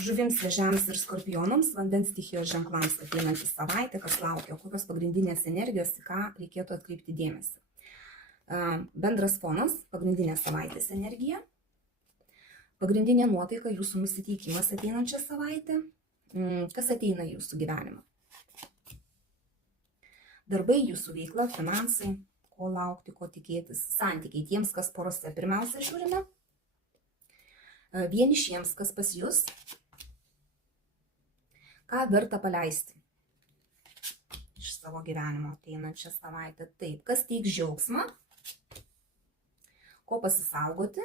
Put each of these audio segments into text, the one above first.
Žuvims, vėžiams ir skorpionams, vandens stichijos ženklams ateinantį savaitę, kas laukia, kokios pagrindinės energijos, į ką reikėtų atkreipti dėmesį. Bendras fonas, pagrindinė savaitės energija, pagrindinė nuotaika, jūsų nusiteikimas ateinančią savaitę, kas ateina į jūsų gyvenimą. Darbai, jūsų veikla, finansai, ko laukti, ko tikėtis, santykiai tiems, kas porose. Pirmiausia, žiūrime vienišiems, kas pas jus, ką verta paleisti iš savo gyvenimo ateinančią savaitę. Taip, kas teiks džiaugsmą, ko pasisaugoti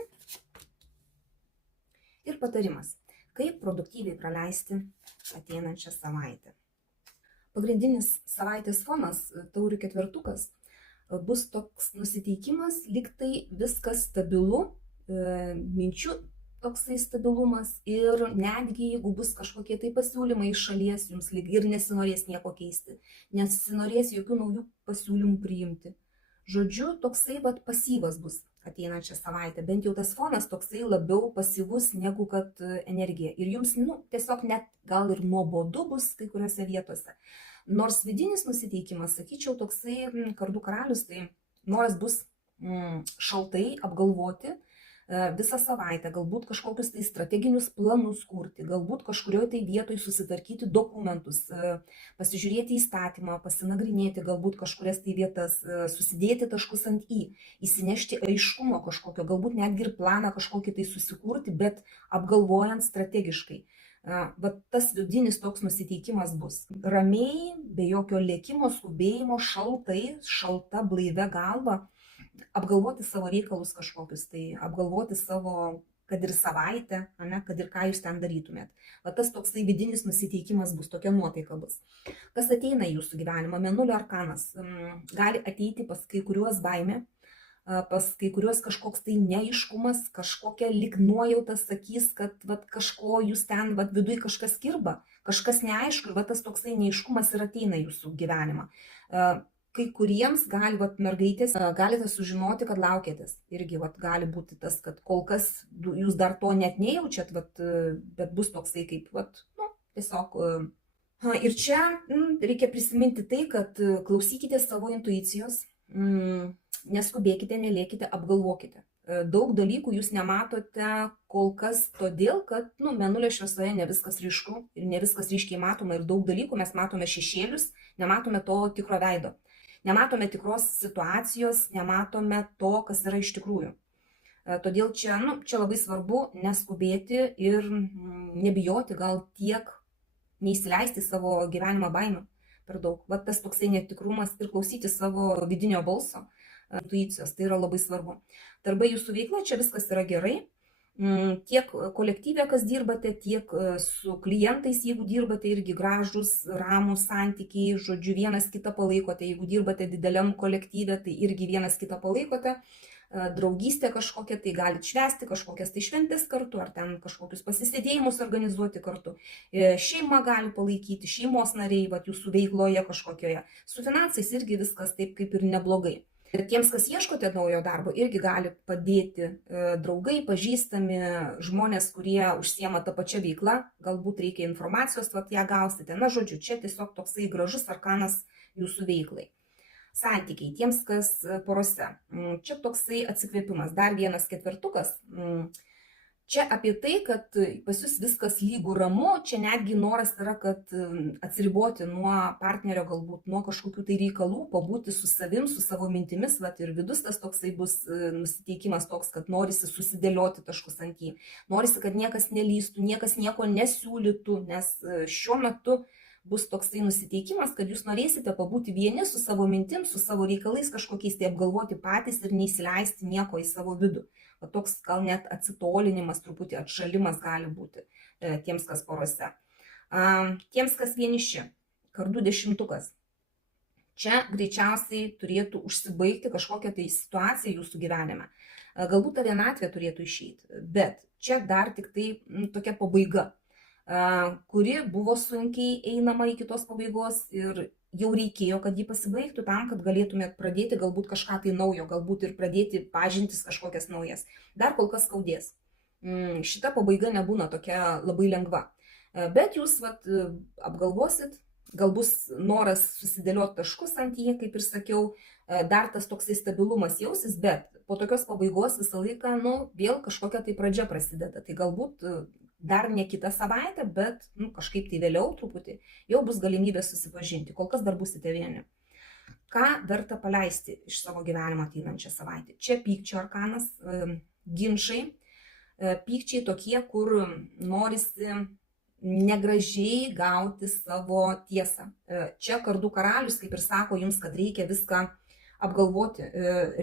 ir patarimas, kaip produktyviai praleisti ateinančią savaitę. Pagrindinis savaitės fonas, taurių ketvertukas, bus toks nusiteikimas, lyg tai viskas stabilu, minčių toksai stabilumas ir netgi jeigu bus kažkokie tai pasiūlymai iš šalies, jums lyg ir nesinorės nieko keisti, nesinorės jokių naujų pasiūlymų priimti. Žodžiu, toksai pasyvas bus ateinančią savaitę, bent jau tas fonas toksai labiau pasyvus negu kad energija. Ir jums tiesiog net gal ir nuobodu bus kai kuriuose vietose. Nors vidinis nusiteikimas, sakyčiau, toksai kardų karalius, tai noras bus šaltai apgalvoti visą savaitę, galbūt kažkokius tai strateginius planus kurti, galbūt kažkurioje tai vietoje susitvarkyti dokumentus, pasižiūrėti įstatymą, pasinagrinėti galbūt kažkurias tai vietas, susidėti taškus ant į, įsinešti aiškumo kažkokio, galbūt netgi ir planą kažkokį tai susikurti, bet apgalvojant strategiškai. Bet tas vidinis toks nusiteikimas bus. Ramiai, be jokio lėkimo, skubėjimo, šalta, blaivia galva, apgalvoti savo reikalus kažkokius, tai apgalvoti savo, kad ir savaitę, kad ir ką jūs ten darytumėt. Tas toksai vidinis nusiteikimas bus, tokia nuotaika bus. Kas ateina į jūsų gyvenimą? Mėnulio arkanas. Gali ateiti pas kai kuriuos baimė, pas kai kuriuos kažkoks tai neaiškumas, kažkokia lyg nuojauta sakys, kad kažko jūs ten viduj kažkas kirba, kažkas neaišku ir tas toksai neaiškumas ir ateina į jūsų gyvenimą. Kai kuriems gali, mergaitės, galite sužinoti, kad laukiatės. Irgi gali būti tas, kad kol kas jūs dar to net nejaučiat, bet bus toksai kaip, tiesiog. Ir čia reikia prisiminti tai, kad klausykite savo intuicijos, neskubėkite, nelėkite, apgalvokite. Daug dalykų jūs nematote kol kas todėl, kad mėnulio šviesoje ne viskas ryšku ir ne viskas ryškiai matoma ir daug dalykų mes matome šešėlius, nematome to tikro veido. Nematome tikros situacijos, nematome to, kas yra iš tikrųjų. Todėl čia labai svarbu neskubėti ir nebijoti, gal tiek neįsileisti savo gyvenimą baimių per daug. Tas toksai netikrumas ir klausyti savo vidinio balso, intuicijos, tai yra labai svarbu. Darbai jūsų veikla, čia viskas yra gerai. Tiek kolektyve, kas dirbate, tiek su klientais, jeigu dirbate, irgi gražus, ramus santykiai, žodžiu, vienas kitą palaikote, jeigu dirbate dideliam kolektyve, tai irgi vienas kitą palaikote, draugystė kažkokia, tai galite švęsti kažkokias tai šventės kartu, ar ten kažkokius pasisėdėjimus organizuoti kartu. Šeima gali palaikyti, šeimos nariai, jūsų veikloje kažkokioje. Su finansais irgi viskas taip kaip ir neblogai. Ir tiems, kas ieškote naujo darbo, irgi gali padėti draugai, pažįstami, žmonės, kurie užsiema tą pačią veiklą, galbūt reikia informacijos, ją gausite. Žodžiu, čia tiesiog toksai gražus arkanas jūsų veiklai. Santykiai tiems, kas porose. Čia toksai atsikvėpimas, dar vienas ketvertukas. Čia apie tai, kad pas jūs viskas lygų ramu, čia netgi noras yra, kad atsiriboti nuo partnerio, galbūt nuo kažkokių tai reikalų, pabūti su savim, su savo mintimis, ir vidus tas toksai bus nusiteikimas toks, kad norisi susidėlioti taškus ant į. Norisi, kad niekas nelystų, niekas nieko nesiūlytų, nes šiuo metu bus toksai nusiteikimas, kad jūs norėsite pabūti vieni su savo mintim, su savo reikalais kažkokiais, tai apgalvoti patys ir neįsileisti nieko į savo vidų. Toks gal net atsitolinimas, truputį atšalimas gali būti tiems, kas porose. Tiems, kas vieniši, kardų dešimtukas. Čia greičiausiai turėtų užsibaigti kažkokią tai situaciją jūsų gyvenime. Galbūt ta vienatvė turėtų išeiti, bet čia dar tik tai tokia pabaiga, kuri buvo sunkiai einama iki tos pabaigos ir jau reikėjo, kad jį pasibaigtų tam, kad galėtumėt pradėti galbūt kažką tai naujo, galbūt ir pradėti pažintis kažkokias naujas. Dar kol kas skaudės. Šita pabaiga nebūna tokia labai lengva. Bet jūs apgalvosit, gal bus noras susidėlioti taškus ant jį, kaip ir sakiau, dar tas toksai stabilumas jausis, bet po tokios pabaigos visą laiką, vėl kažkokia tai pradžia prasideda. Tai galbūt dar ne kitą savaitę, bet kažkaip tai vėliau truputį jau bus galimybė susipažinti. Kol kas dar busite vieni. Ką verta paleisti iš savo gyvenimo ateinančią savaitę? Čia pykčio arkanas, ginčai, pykčiai tokie, kur norisi negražiai gauti savo tiesą. Čia kardų karalius, kaip ir sako jums, kad reikia viską apgalvoti,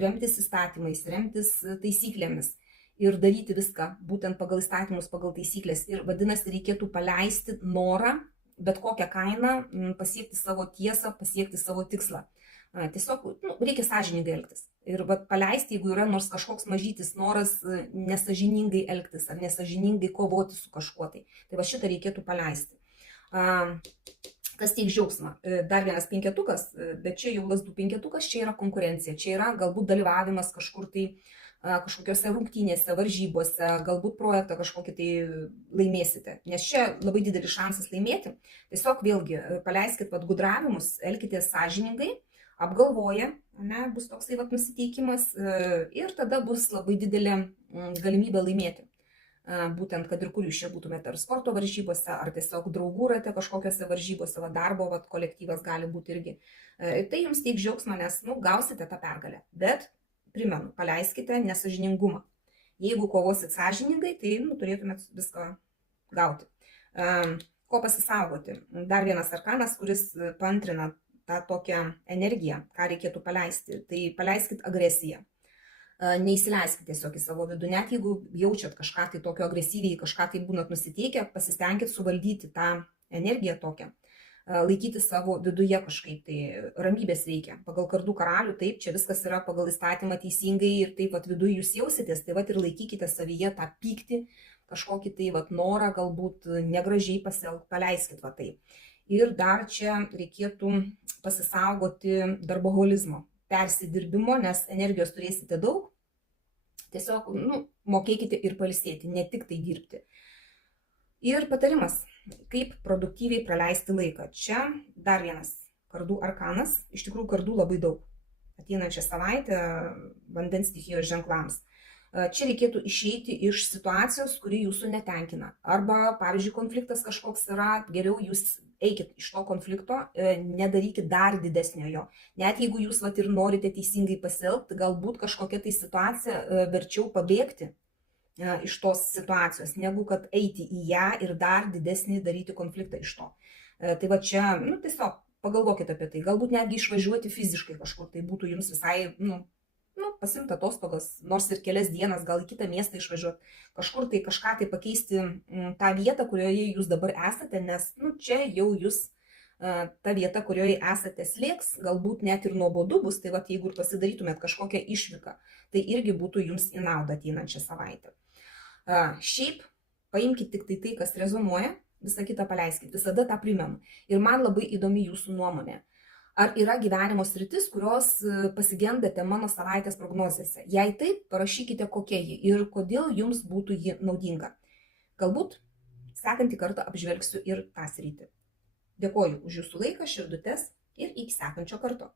remtis įstatymais, remtis taisyklėmis ir daryti viską būtent pagal įstatymus, pagal taisyklės. Ir vadinasi, reikėtų paleisti norą, bet kokią kainą pasiekti savo tiesą, pasiekti savo tikslą. Tiesiog reikia sąžiningai elgtis. Ir paleisti, jeigu yra nors kažkoks mažytis noras nesažiningai elgtis ar nesažiningai kovoti su kažkuo tai. Tai šitą reikėtų paleisti. Kas teiks džiaugsmą? Dar vienas penketukas, bet čia jau lazdų penketukas, čia yra konkurencija. Čia yra galbūt dalyvavimas kažkur tai kažkokiose rungtynėse, varžybose, galbūt projektą kažkokį tai laimėsite. Nes čia labai didelis šansas laimėti. Tiesiog vėlgi paleiskit gudravimus, elkitės sąžiningai, apgalvoja, bus toksai nusiteikimas ir tada bus labai didelė galimybė laimėti. Būtent, kad ir kur jūs čia būtumėte, ar sporto varžybose, ar tiesiog draugų rate kažkokiose varžybose, darbo kolektyvas gali būti irgi. Tai jums teiks džiaugsmą, nes gausite tą pergalę. Bet, primenu, paleiskite nesažiningumą. Jeigu kovosit sąžiningai, tai turėtumėt viską gauti. Ko pasisaugoti? Dar vienas arkanas, kuris paantrina tą tokią energiją, ką reikėtų paleisti. Tai paleiskit agresiją. Neįsileiskit tiesiog į savo vidų, net jeigu jaučiat kažką tai tokio agresyviai, kažką tai būnat nusiteikę, pasistengit suvaldyti tą energiją tokią, laikyti savo viduje kažkaip, tai ramybės reikia. Pagal kardų karalių, taip, čia viskas yra pagal įstatymą teisingai ir taip viduje jūs jausitės, tai ir laikykite savyje tą pyktį, kažkokį tai norą, galbūt negražiai pasielgti, paleiskit tai. Ir dar čia reikėtų pasisaugoti darboholizmo, persidirbimo, nes energijos turėsite daug. Tiesiog mokėkite ir pailsėti, ne tik tai dirbti. Ir patarimas, kaip produktyviai praleisti laiką. Čia dar vienas kardų arkanas, iš tikrųjų kardų labai daug. Ateinančią savaitę vandens stichijos ženklams. Čia reikėtų išeiti iš situacijos, kuri jūsų netenkina. Arba, pavyzdžiui, konfliktas kažkoks yra, geriau jūs eikit iš to konflikto, nedarykit dar didesnio jo. Net jeigu jūs ir norite teisingai pasielgti, galbūt kažkokia tai situacija verčiau pabėgti iš tos situacijos, negu kad eiti į ją ir dar didesnį daryti konfliktą iš to. Tai čia, tiesiog pagalvokit apie tai. Galbūt netgi išvažiuoti fiziškai kažkur, tai būtų jums visai, pasimti atostogas, nors ir kelias dienas, gal į kitą miestą išvažiuoti, kažkur tai kažką tai pakeisti tą vietą, kurioje jūs dabar esate, nes čia jau jūs ta vieta, kurioje esate slėgs, galbūt net ir nuobodu bus, tai jeigu ir pasidarytumėt kažkokią išvyką, tai irgi būtų jums į naudą ateinančią savaitę. Šiaip paimkite tik tai, kas rezonuoja, visą kitą paleiskite, visada tą primenu. Ir man labai įdomi jūsų nuomonė. Ar yra gyvenimo sritis, kurios pasigendate mano savaitės prognozėse? Jei taip, parašykite kokia ji ir kodėl jums būtų ji naudinga. Galbūt sekantį kartą apžvelgsiu ir tą sritį. Dėkoju už jūsų laiką, širdutes ir iki sekančio karto.